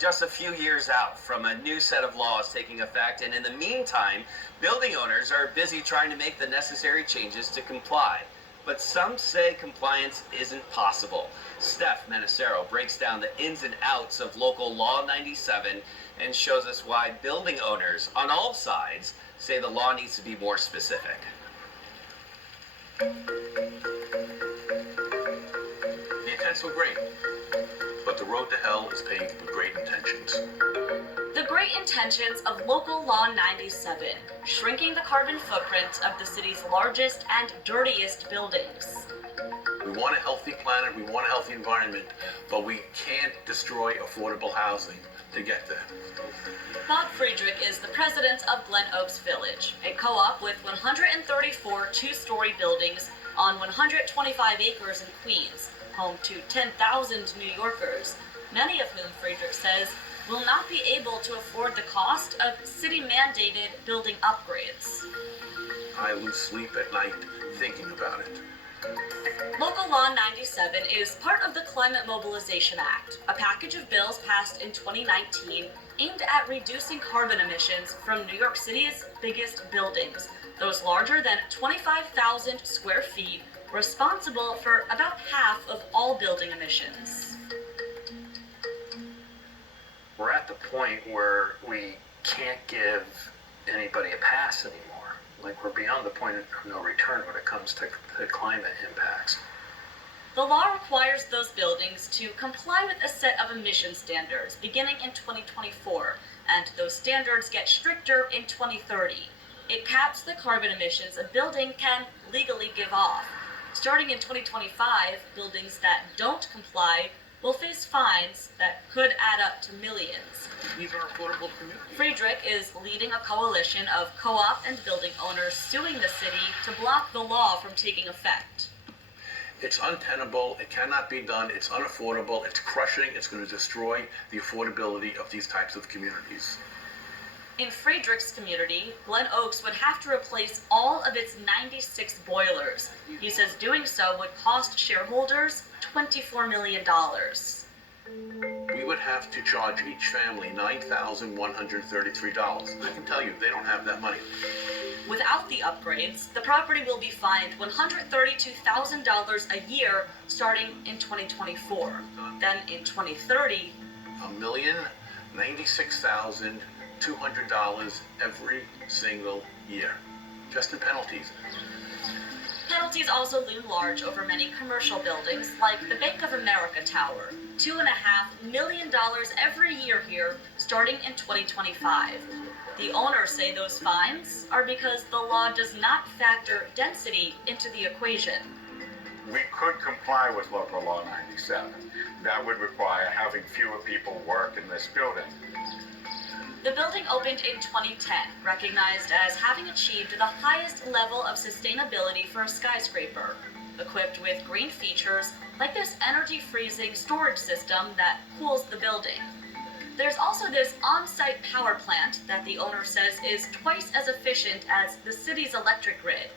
just a few years out from a new set of laws taking effect, and in the meantime, building owners are busy trying to make the necessary changes to comply. But some say compliance isn't possible. Steph Manicero breaks down the ins and outs of Local Law 97 and shows us why building owners on all sides say the law needs to be more specific. The intents were great, but the road to hell is paved with great intentions. The great intentions of Local Law 97, shrinking the carbon footprint of the city's largest and dirtiest buildings. We want a healthy planet, we want a healthy environment, but we can't destroy affordable housing to get there. Bob Friedrich is the president of Glen Oaks Village, a co-op with 134 two-story buildings on 125 acres in Queens, home to 10,000 New Yorkers, many of whom, Friedrich says, will not be able to afford the cost of city-mandated building upgrades. I lose sleep at night thinking about it. Local Law 97 is part of the Climate Mobilization Act, a package of bills passed in 2019 aimed at reducing carbon emissions from New York City's biggest buildings, those larger than 25,000 square feet, responsible for about half of all building emissions. We're at the point where we can't give anybody a pass anymore. Like, we're beyond the point of no return when it comes to climate impacts. The law requires those buildings to comply with a set of emission standards beginning in 2024, and those standards get stricter in 2030. It caps the carbon emissions a building can legally give off. Starting in 2025, buildings that don't comply will face fines that could add up to millions. These are affordable communities. Friedrich is leading a coalition of co-op and building owners suing the city to block the law from taking effect. It's untenable, it cannot be done, it's unaffordable, it's crushing, it's going to destroy the affordability of these types of communities. In Friedrich's community, Glen Oaks would have to replace all of its 96 boilers. He says doing so would cost shareholders $24 million. We would have to charge each family $9,133. I can tell you, they don't have that money. Without the upgrades, the property will be fined $132,000 a year starting in 2024. Then in 2030, $1,096,200 every single year, just in penalties. Penalties also loom large over many commercial buildings, like the Bank of America Tower, $2.5 million every year here, starting in 2025. The owners say those fines are because the law does not factor density into the equation. We could comply with Local Law 97. That would require having fewer people work in this building. The building opened in 2010, recognized as having achieved the highest level of sustainability for a skyscraper, equipped with green features like this energy-freezing storage system that cools the building. There's also this on-site power plant that the owner says is twice as efficient as the city's electric grid.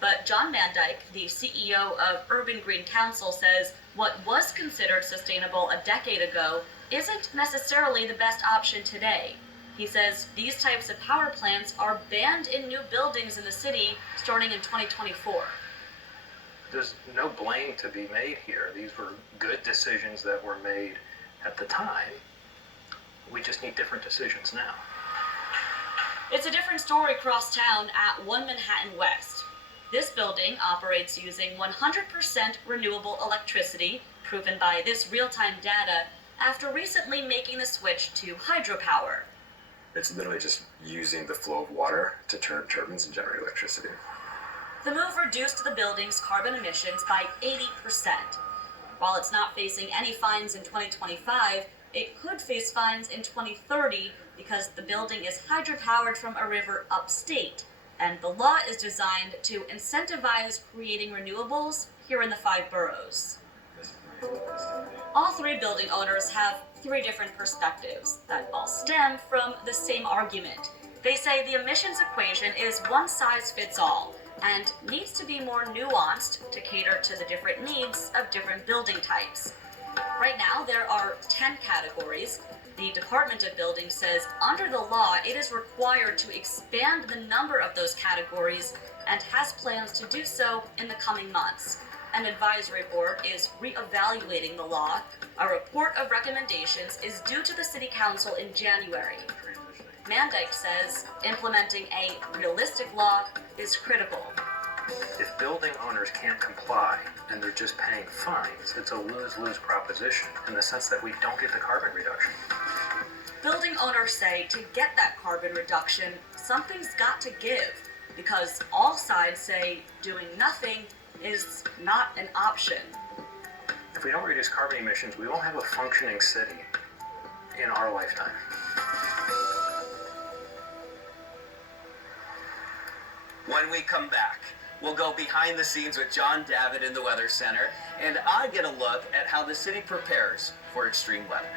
But John Mandyke, the CEO of Urban Green Council, says what was considered sustainable a decade ago isn't necessarily the best option today. He says these types of power plants are banned in new buildings in the city starting in 2024. There's no blame to be made here. These were good decisions that were made at the time. We just need different decisions now. It's a different story across town at 1 Manhattan West. This building operates using 100% renewable electricity, proven by this real-time data, after recently making the switch to hydropower. It's literally just using the flow of water to turn turbines and generate electricity. The move reduced the building's carbon emissions by 80%. While it's not facing any fines in 2025, it could face fines in 2030 because the building is hydropowered from a river upstate, and the law is designed to incentivize creating renewables here in the 5 boroughs. All 3 building owners have 3 different perspectives that all stem from the same argument. They say the emissions equation is one size fits all and needs to be more nuanced to cater to the different needs of different building types. Right now, there are 10 categories. The Department of Buildings says under the law, it is required to expand the number of those categories and has plans to do so in the coming months. An advisory board is reevaluating the law. A report of recommendations is due to the City Council in January. Mandyke says implementing a realistic law is critical. If building owners can't comply and they're just paying fines, it's a lose-lose proposition in the sense that we don't get the carbon reduction. Building owners say to get that carbon reduction, something's got to give, because all sides say doing nothing is not an option. If we don't reduce carbon emissions, we won't have a functioning city in our lifetime. When we come back, we'll go behind the scenes with John Davitt in the Weather Center, and I get a look at how the city prepares for extreme weather.